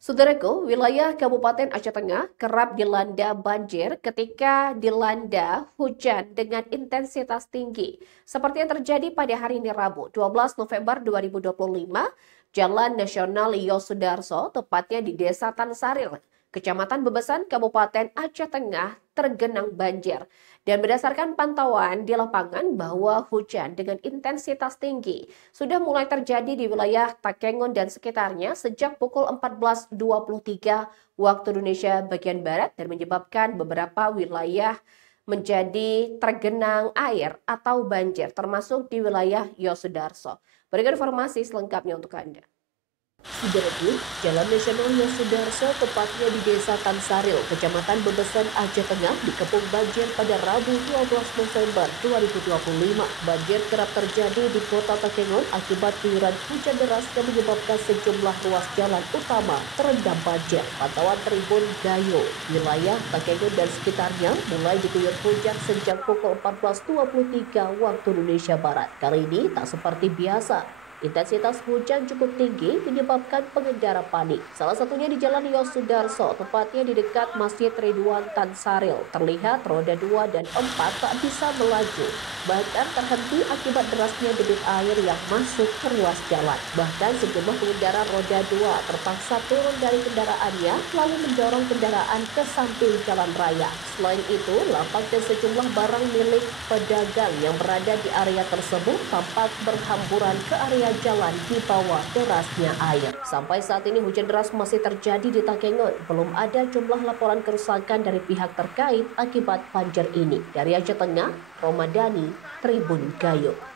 Saudaraku, wilayah Kabupaten Aceh Tengah kerap dilanda banjir ketika dilanda hujan dengan intensitas tinggi. Seperti yang terjadi pada hari ini Rabu, 12 November 2025, Jalan Nasional Yosudarso, tepatnya di Desa Tansaril, Kecamatan Bebesan, Kabupaten Aceh Tengah, tergenang banjir. Dan berdasarkan pantauan di lapangan bahwa hujan dengan intensitas tinggi sudah mulai terjadi di wilayah Takengon dan sekitarnya sejak pukul 14.23 waktu Indonesia bagian Barat dan menyebabkan beberapa wilayah menjadi tergenang air atau banjir termasuk di wilayah Yosudarso. Berikan informasi selengkapnya untuk Anda. Saudaraku, Jalan Nasional Yosudarso tepatnya di Desa Tansaril, Kecamatan Bebesan, Aceh Tengah dikepung banjir pada Rabu 12 November 2025. Banjir kerap terjadi di Kota Takengon akibat guyuran hujan deras yang menyebabkan sejumlah ruas jalan utama terendam banjir. Pantauan Tribun Gayo, wilayah Takengon dan sekitarnya mulai diguyur hujan sejak pukul 14.23 waktu Indonesia Barat. Kali ini tak seperti biasa. Intensitas hujan cukup tinggi menyebabkan pengendara panik. Salah satunya di Jalan Yosudarso, tepatnya di dekat Masjid Ridwan Tansaril. Terlihat roda 2 dan 4 tak bisa melaju, bahkan terhenti akibat derasnya debit air yang masuk ke ruas jalan. Bahkan sejumlah pengendara roda 2 terpaksa turun dari kendaraannya lalu mendorong kendaraan ke samping jalan raya. Selain itu, lapak dan sejumlah barang milik pedagang yang berada di area tersebut tampak berhamburan ke area jalan di bawah derasnya air. Sampai saat ini hujan deras masih terjadi di Takengon. Belum ada jumlah laporan kerusakan dari pihak terkait akibat banjir ini. Dari Aceh Tengah, Romadani, Tribun Gayo.